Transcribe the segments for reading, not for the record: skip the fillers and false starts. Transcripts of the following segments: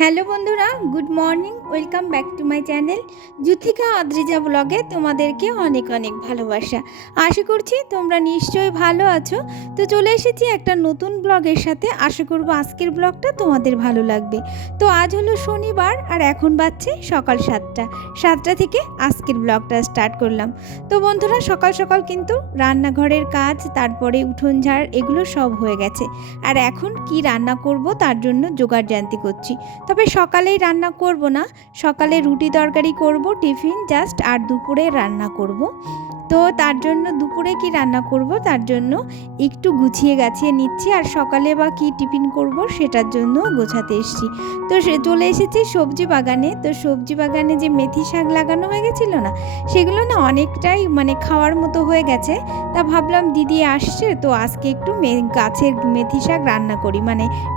Hello বন্ধুরা, good morning. Welcome back to my channel Juthika Adrija ব্লগে তোমাদেরকে অনেক অনেক ভালোবাসা। আশা করছি তোমরা নিশ্চয়ই ভালো আছো। তো চলে এসেছি একটা নতুন ব্লগের সাথে। আশা করব আজকের ব্লগটা তোমাদের ভালো লাগবে। তো আজ হলো শনিবার আর এখন বাজছে সকাল 7টা থেকে আজকের ব্লগটা স্টার্ট করলাম। তো বন্ধুরা, সকাল সকাল কিন্তু রান্নাঘরের কাজ, তারপরে উঠোন ঝাড়, এগুলো সব হয়ে গেছে। আর এখন কি রান্না করব তার জন্য জোগাড় জান্তি করছি। তবে সকালেই রান্না করব না, সকালে রুটি তরকারি করব টিফিন জাস্ট, আর দুপুরে রান্না করব। তো তার জন্য দুপুরে কি রান্না করব তার জন্য একটু গুছিয়ে গাছিয়ে নিচ্ছি, আর সকালে বা কি টিফিন করব সেটার জন্য গোছাতে এসেছি। তো সে চলে এসেছি সবজি বাগানে। তো সবজি বাগানে যে মেথি শাক লাগানো হয়ে গেছিলো না, সেগুলো না অনেকটাই খাওয়ার মতো হয়ে গেছে। তা ভাবলাম দিদি আসছে, তো আজকে একটু গাছের মেথি শাক রান্না করি,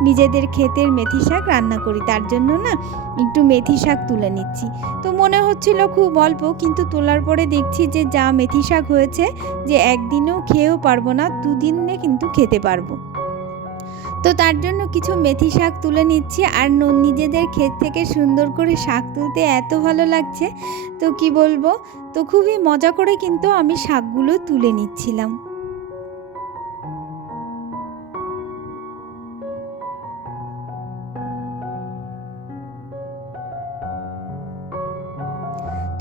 নিজেদের ক্ষেতের মেথি শাক রান্না করি। তার জন্য না একটু মেথি শাক তুলে নিচ্ছি। তো মনে হচ্ছিল খুব অল্প, কিন্তু তোলার পরে দেখছি যে যা মেথি শাক হয়েছে, যে একদিনেও খেয়েও পারবো না, দুদিনে কিন্তু খেতে পারবো। তো তার জন্য কিছু মেথি শাক তুলে নিচ্ছি। আর নিজেদের ক্ষেত থেকে সুন্দর করে শাক তুলতে এত ভালো লাগছে, তো কি বলবো। তো খুবই মজা করে কিন্তু আমি শাকগুলো তুলে নিচ্ছিলাম।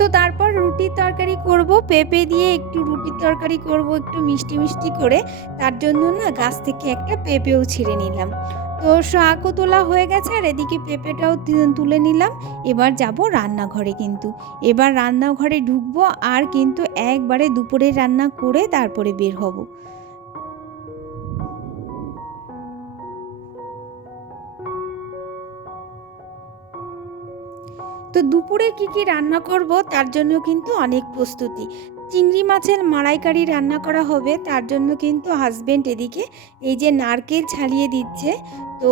তো তারপর রুটির তরকারি করব, পেঁপে দিয়ে একটু রুটির তরকারি করব একটু মিষ্টি মিষ্টি করে। তার জন্য না গাছ থেকে একটা পেঁপেও ছিঁড়ে নিলাম। তো শাকও তোলা হয়ে গেছে, আর এদিকে পেঁপেটাও তুলে নিলাম। এবার যাব রান্নাঘরে, কিন্তু এবার রান্নাঘরে ঢুকবো, আর কিন্তু একবারে দুপুরে রান্না করে তারপরে বের হব। তো দুপুরে কি রান্না করব তার জন্য কিন্তু অনেক প্রস্তুতি। চিংড়ি মাছের মালাইকারি রান্না করা হবে, তার জন্য কিন্তু হাজবেন্ড এদিকে এই যে নারকেল ছাড়িয়ে দিচ্ছে। তো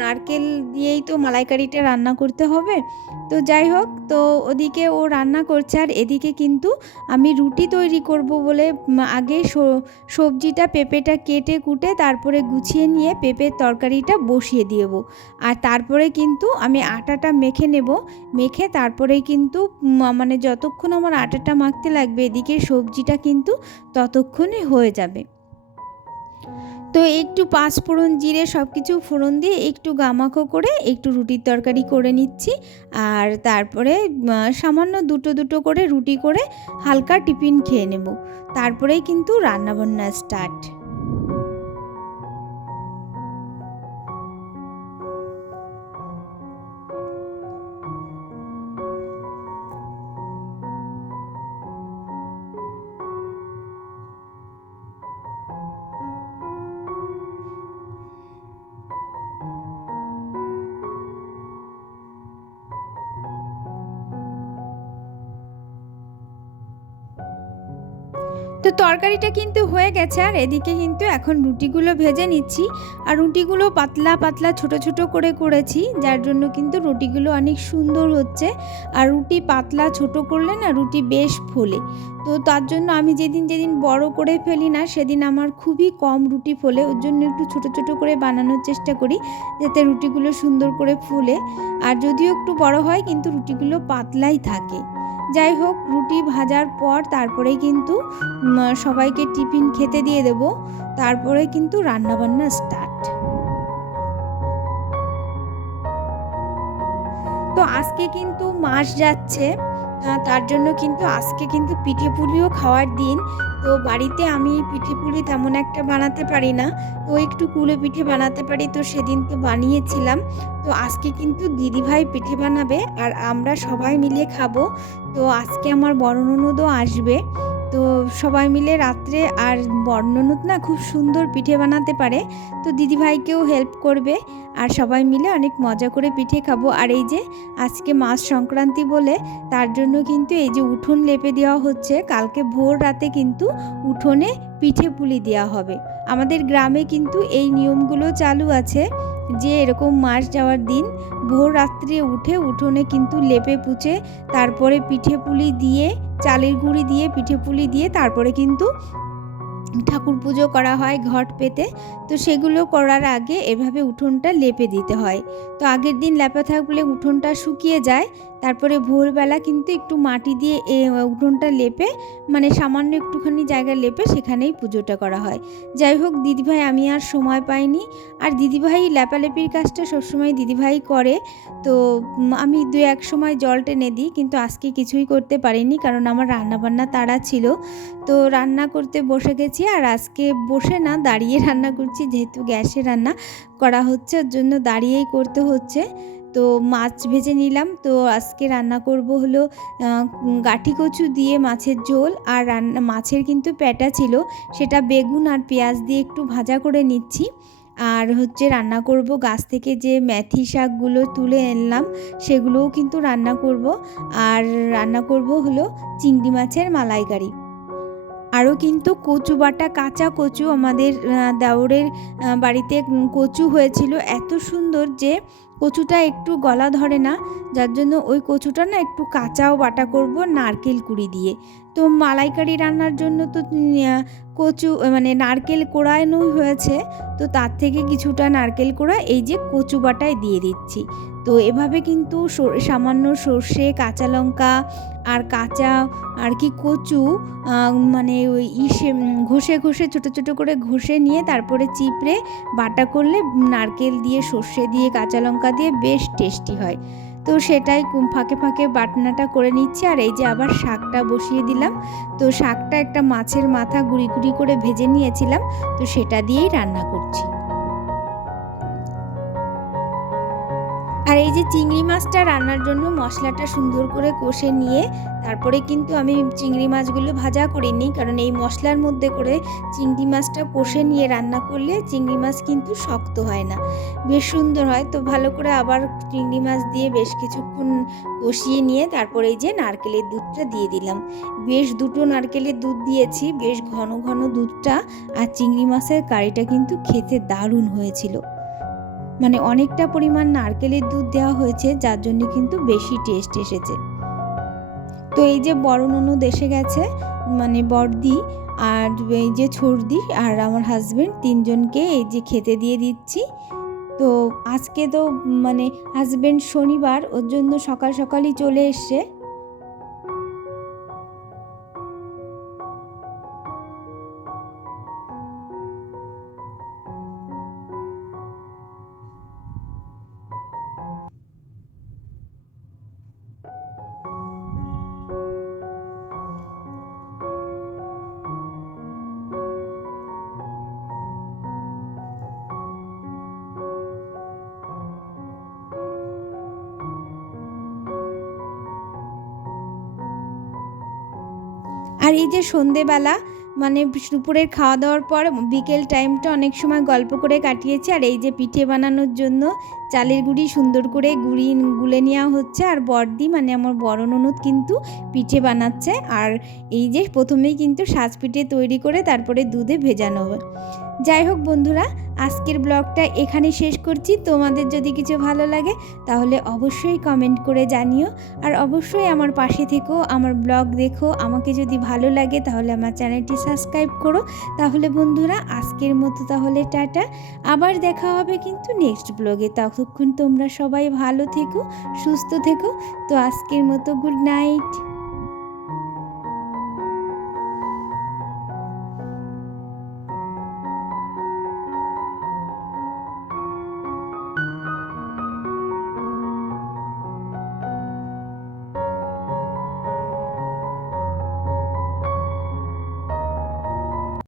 নারকেল দিয়েই তো মালাইকারিটা রান্না করতে হবে। তো যাই হোক, তো ওদিকে ও রান্না করছে, আর এদিকে কিন্তু আমি রুটি তৈরি করব বলে আগে সবজিটা পেঁপেটা কেটে কুটে তারপরে গুছিয়ে নিয়ে পেঁপের তরকারিটা বসিয়ে দেব। আর তারপরে কিন্তু আমি আটাটা মেখে নেব। মেখে তারপরেই কিন্তু যতক্ষণ আমার আটাটা মাখতে লাগবে, এদিকে সবজিটা কিন্তু ততক্ষণে হয়ে যাবে। তো একটু পাঁচফোড়ন জিরে সব কিছু ফোড়ন দিয়ে একটু গামাখো করে একটু রুটির তরকারি করে নিচ্ছি। আর তারপরে সামান্য দুটো দুটো করে রুটি করে হালকা টিফিন খেয়ে নেব। তারপরেই কিন্তু রান্নাবান্না স্টার্ট। তো তরকারিটা কিন্তু হয়ে গেছে, আর এদিকে কিন্তু এখন রুটিগুলো ভেজে নিচ্ছি। আর রুটিগুলো পাতলা পাতলা ছোট ছোট করে করেছি, যার জন্য কিন্তু রুটিগুলো অনেক সুন্দর হচ্ছে। আর রুটি পাতলা ছোট করলে না রুটি বেশ ফোলে। তো তার জন্য আমি যেদিন যেদিন বড় করে ফেলি না, সেদিন আমার খুবই কম রুটি ফোলে। ওর জন্য একটু ছোট ছোট করে বানানোর চেষ্টা করি, যাতে রুটিগুলো সুন্দর করে ফোলে। আর যদিও একটু বড় হয়, কিন্তু রুটিগুলো পাতলাই থাকে। যাই হোক, রুটি ভাজার পর তারপরেই কিন্তু সবাইকে টিফিন খেতে দিয়ে দেব। তারপরে কিন্তু রান্নাবান্না স্টার্ট। তো আজকে কিন্তু মাস যাচ্ছে, তার জন্য কিন্তু আজকে কিন্তু পিঠে পুলিও খাওয়ার দিন। তো বাড়িতে আমি পিঠে পুলি তেমন একটা বানাতে পারি না, তো একটু কুলে পিঠে বানাতে পারি। তো সেদিন তো বানিয়েছিলাম। তো আজকে কিন্তু দিদিভাই পিঠে বানাবে, আর আমরা সবাই মিলে খাবো। তো আজকে আমার বড় ননদও আসবে। তো সবাই মিলে রাত্রে, আর বড় ননদ না খুব সুন্দর পিঠে বানাতে পারে, তো দিদিভাইকেও হেল্প করবে। আর সবাই মিলে অনেক মজা করে পিঠে খাবো। আর এই যে আজকে মাস সংক্রান্তি বলে, তার জন্য কিন্তু এই যে উঠোন লেপে দেওয়া হচ্ছে। কালকে ভোর রাতে কিন্তু উঠোনে পিঠে পুলি দেওয়া হবে। আমাদের গ্রামে কিন্তু এই নিয়মগুলো চালু আছে, যে এরকম মাস যাওয়ার দিন ভোর রাত্রে উঠে উঠোনে কিন্তু লেপে পুছে তারপরে পিঠে পুলি দিয়ে, চালের গুঁড়ি দিয়ে পিঠে পুলি দিয়ে তারপরে কিন্তু ঠাকুর পুজো করা হয় ঘট পেতে। তো সেগুলো করার আগে এভাবে উঠোনটা লেপে দিতে হয়। তো আগের দিন লেপা থাকলে উঠোনটা শুকিয়ে যায়। তারপরে ভোরবেলা কিন্তু একটু মাটি দিয়ে উঠোনটা লেপে, মানে সামান্য একটুখানি জায়গা লেপে সেখানেই পুজোটা করা হয়। যাই হোক, দিদিভাই আমি আর সময় পাইনি। আর দিদিভাই লেপালেপির কাজটা সবসময় দিদিভাই করে। তো আমি দু এক সময় জল টেনে দিই, কিন্তু আজকে কিছুই করতে পারিনি কারণ আমার রান্নাবান্না তাড়া ছিল। তো রান্না করতে বসে গেছি, আর আজকে বসে না, দাঁড়িয়ে রান্না করছি, যেহেতু গ্যাসে রান্না করা হচ্ছে ওর জন্য দাঁড়িয়েই করতে হচ্ছে। তো মাছ ভেজে নিলাম। তো আজকে রান্না করব হলো গাঠি কচু দিয়ে মাছের ঝোল, আর মাছের কিন্তু পেটা ছিল, সেটা বেগুন আর পেঁয়াজ দিয়ে একটু ভাজা করে নিচ্ছি। আর হচ্ছে রান্না করব গাছ থেকে যে মেথি শাকগুলো তুলে আনলাম সেগুলোও কিন্তু রান্না করব। আর রান্না করব হলো চিংড়ি মাছের মালাইকারি। আরও কিন্তু কচু বাটা, কাঁচা কচু, আমাদের দেওরের বাড়িতে কচু হয়েছিল এত সুন্দর যে কচুটা একটু গলা ধরে না, যার জন্য ওই কচুটা না একটু কাঁচাও বাটা করব নারকেল কুড়ি দিয়ে। তো মালাইকারি রান্নার জন্য তো কচু মানে নারকেল কোড়ানো হয়েছে, তো তার থেকে কিছুটা নারকেল কোড়া এই যে কচু বাটায় দিয়ে দিচ্ছি। তো এভাবে কিন্তু সামান্য সর্ষে, কাঁচা লঙ্কা আর কাঁচা আর কি কচু মানে ওই ঘষে ঘষে ছোটো ছোটো করে ঘষে নিয়ে তারপরে চিপড়ে বাটা করলে নারকেল দিয়ে, সর্ষে দিয়ে, কাঁচা লঙ্কা দিয়ে বেশ টেস্টি হয়। তো সেটাই ফাঁকে ফাঁকে বাটনাটা করে নিচ্ছি। আর এই যে আবার শাকটা বসিয়ে দিলাম। তো শাকটা একটা মাছের মাথা গুঁড়ি গুঁড়ি করে ভেজে নিয়েছিলাম, তো সেটা দিয়েই রান্না করছি। আর এই যে চিংড়ি মাছটা রান্নার জন্য মশলাটা সুন্দর করে কষে নিয়ে তারপরে কিন্তু আমি চিংড়ি মাছগুলো ভাজা করিনি, কারণ এই মশলার মধ্যে করে চিংড়ি মাছটা কষে নিয়ে রান্না করলে চিংড়ি মাছ কিন্তু শক্ত হয় না, বেশ সুন্দর হয়। তো ভালো করে আবার চিংড়ি মাছ দিয়ে বেশ কিছুক্ষণ কষিয়ে নিয়ে তারপরে এই যে নারকেলের দুধটা দিয়ে দিলাম। বেশ দুটো নারকেলের দুধ দিয়েছি, বেশ ঘন ঘন দুধটা। আর চিংড়ি মাছের কারিটা কিন্তু খেতে দারুণ হয়েছিল, মানে অনেকটা পরিমাণ নারকেলের দুধ দেওয়া হয়েছে, যার জন্য কিন্তু বেশি টেস্ট এসেছে। তো এই যে বড় ননদ এসে গেছে, মানে বড়দি আর এই যে ছোড়দি আর আমার হাজবেন্ড, তিনজনকে এই যে খেতে দিয়ে দিচ্ছি। তো আজকে তো মানে হাজবেন্ড শনিবার, ওর জন্য সকাল সকালই চলে এসছে। আর এই যে সন্ধেবেলা মানে দুপুরের খাওয়া দাওয়ার পর বিকেল টাইমটা অনেক সময় গল্প করে কাটিয়েছি। আর এই যে পিঠে বানানোর জন্য চালের গুঁড়ি সুন্দর করে গুলে নেওয়া হচ্ছে, আর বড়দি মানে আমার বড় ননদ কিন্তু পিঠে বানাচ্ছে। আর এই যে প্রথমেই কিন্তু সাজ পিঠে তৈরি করে তারপরে দুধে ভেজানো হবে। যাই হোক বন্ধুরা, আজকের ব্লগটা এখানে শেষ করছি। তোমাদের যদি কিছু ভালো লাগে তাহলে অবশ্যই কমেন্ট করে জানিও, আর অবশ্যই আমার পাশে থেকো, আমার ব্লগ দেখো। আমাকে যদি ভালো লাগে তাহলে আমার চ্যানেলটি সাবস্ক্রাইব করো। তাহলে বন্ধুরা আজকের মতো তাহলে টাটা, আবার দেখা হবে কিন্তু নেক্সট ব্লগে। ততক্ষণ তোমরা সবাই ভালো থেকো, সুস্থ থেকো। তো আজকের মতো গুড নাইট।